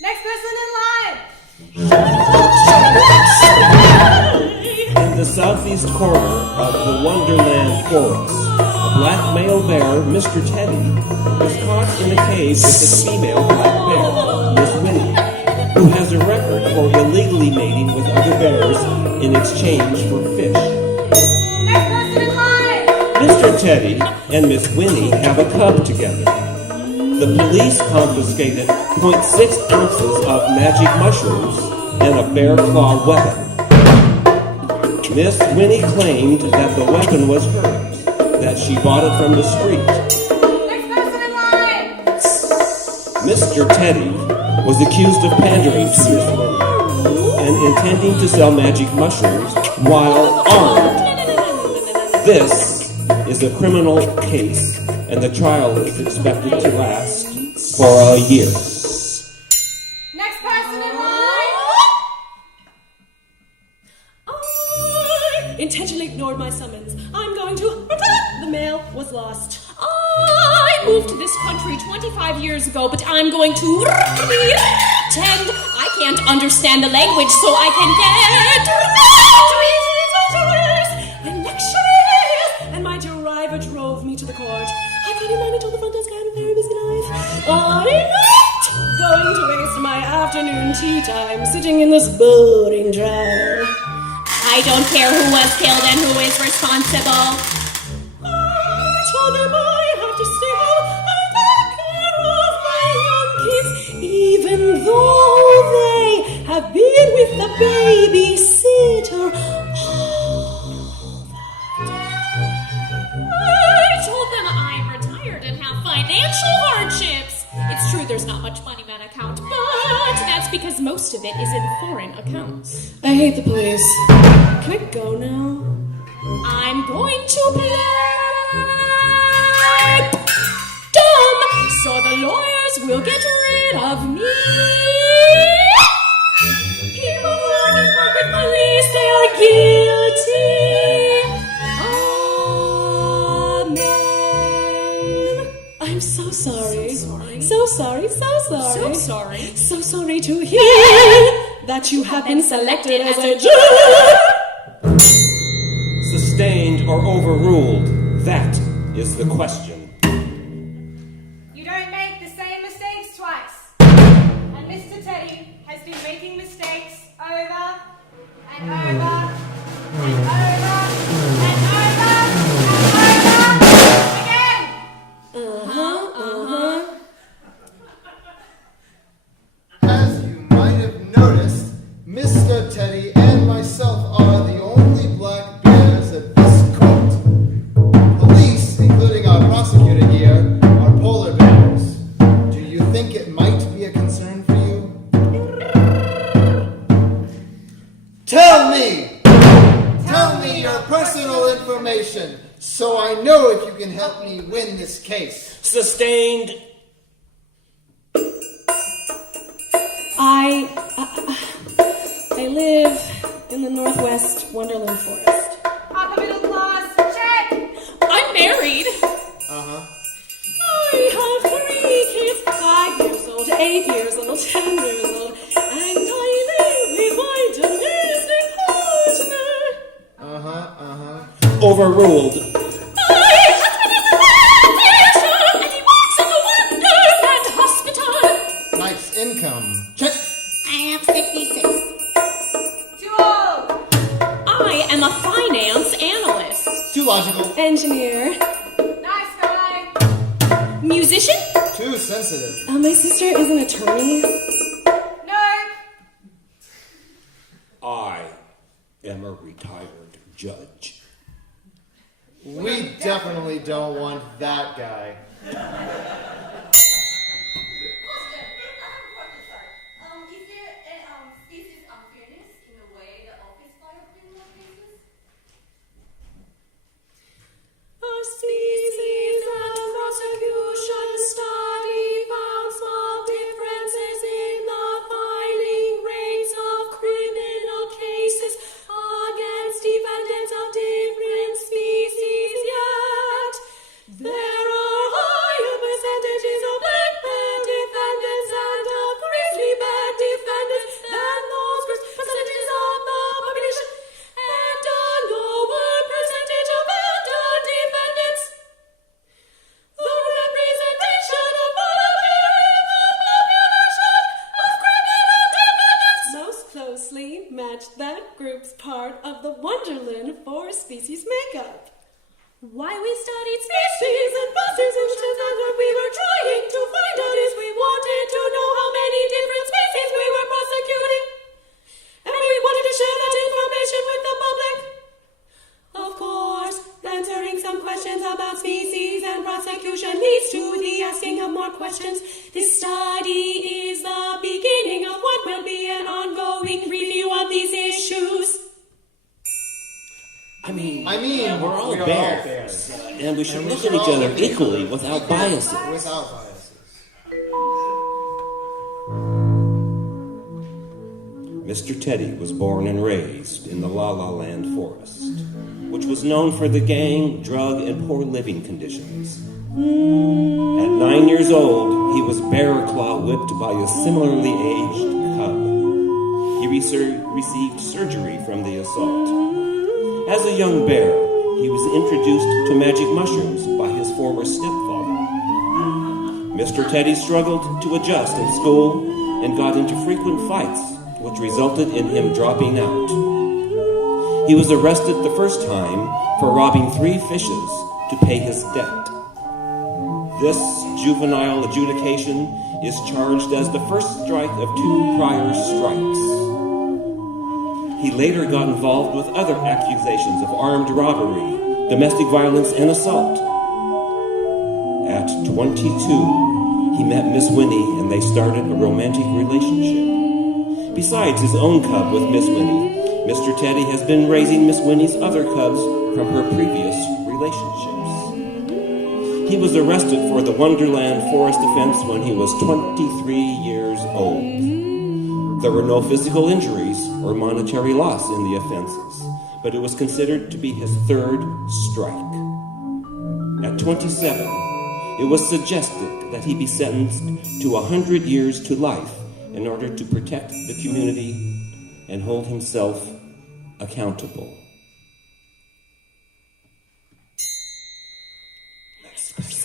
Next person in line. In the southeast corner of the Wonderland Forest, a black male bear, Mr. Teddy, was caught in a cage with a female black bear, Miss Winnie, who has a record for illegally mating with other bears in exchange for fish. Next person in line. Mr. Teddy and Miss Winnie have a cub together. The police confiscated 0.6 ounces of magic mushrooms and a bear claw weapon. Miss Winnie claimed that the weapon was hers, that she bought it from the street. Next person in line. Mr. Teddy was accused of pandering to Miss Winnie and intending to sell magic mushrooms while armed. This is a criminal case, and the trial is expected to last for a year. Next person in line. I intentionally ignored my summons. I'm going to... The mail was lost. I moved to this country 25 years ago, but I'm going to pretend I can't understand the language so I can get and lectures. And my driver drove me to the court. I got in line until the front desk. I had a very busy life. I'm not going to waste my afternoon tea time sitting in this boring drive. I don't care who was killed and who is responsible. I told them I have to stay home and take care of my young kids, even though they have been with the babysitter all I told them I'm retired and have financial hardships. It's true there's not much money in that account, but that's because most of it is in foreign accounts. I hate the police. Can I go now? I'm going to play dumb so the lawyers will get rid of me. People who only work with police, they are guilty. Amen. I'm so sorry. So sorry. So sorry, so sorry. So sorry. So sorry to hear that you have been selected as a judge. Sustained or overruled? That is the question. You don't make the same mistakes twice. And Mr. Teddy has been making mistakes over and over and over and over and over again. As you might have noticed, Mr. Teddy and myself are the only black bears at this court. Police, including our prosecutor here, are polar bears. Do you think it might be a concern for you? Tell me! Tell me your personal information so I know if you can help me win this case. Sustained. I live in the Northwest Wonderland Forest. Upper middle class, check. I'm married. Uh-huh. I have 3 kids, 5 years old, 8 years old, 10 years old, and I live with my domestic partner. Overruled. My husband is a physician and he works in the Wonderland Hospital. Nice income. Check. I have 66. Too old. I am a finance analyst. Too logical. Engineer. Nice guy. Musician? Too sensitive. My sister is an attorney. Nope. I am a retired judge. We definitely don't want that guy. Is there a species unfairness in the way the office file criminal cases? A species of prosecution study found small differences in the filing rates of criminal cases against defendants of different species, yet there are higher percentages match that group's part of the Wonderland Forest species makeup. Why we studied species and buses and what we were trying to find out is we wanted to know how many different species we were prosecuting. And we wanted to share that information with the public. Of course, answering some questions about species and prosecution leads to the asking of more questions. This study is the beginning of what will be an ongoing review of these issues. I mean, we're all bears. And we should look at each other equally without biases. Without biases. Mr. Teddy was born and raised in the La La Land forest, which was known for the gang, drug, and poor living conditions. At 9 years old, he was bear claw whipped by a similarly aged cub. He received surgery from the assault. As a young bear, he was introduced to magic mushrooms by his former stepfather. Mr. Teddy struggled to adjust in school and got into frequent fights, which resulted in him dropping out. He was arrested the first time for robbing 3 fishes to pay his debt. This juvenile adjudication is charged as the first strike of 2 prior strikes. He later got involved with other accusations of armed robbery, domestic violence, and assault. At 22, he met Miss Winnie and they started a romantic relationship. Besides his own cub with Miss Winnie, Mr. Teddy has been raising Miss Winnie's other cubs from her previous relationships. He was arrested for the Wonderland Forest offense when he was 23 years old. There were no physical injuries or monetary loss in the offenses, but it was considered to be his 3rd strike. At 27, it was suggested that he be sentenced to 100 years to life in order to protect the community and hold himself accountable. Next person.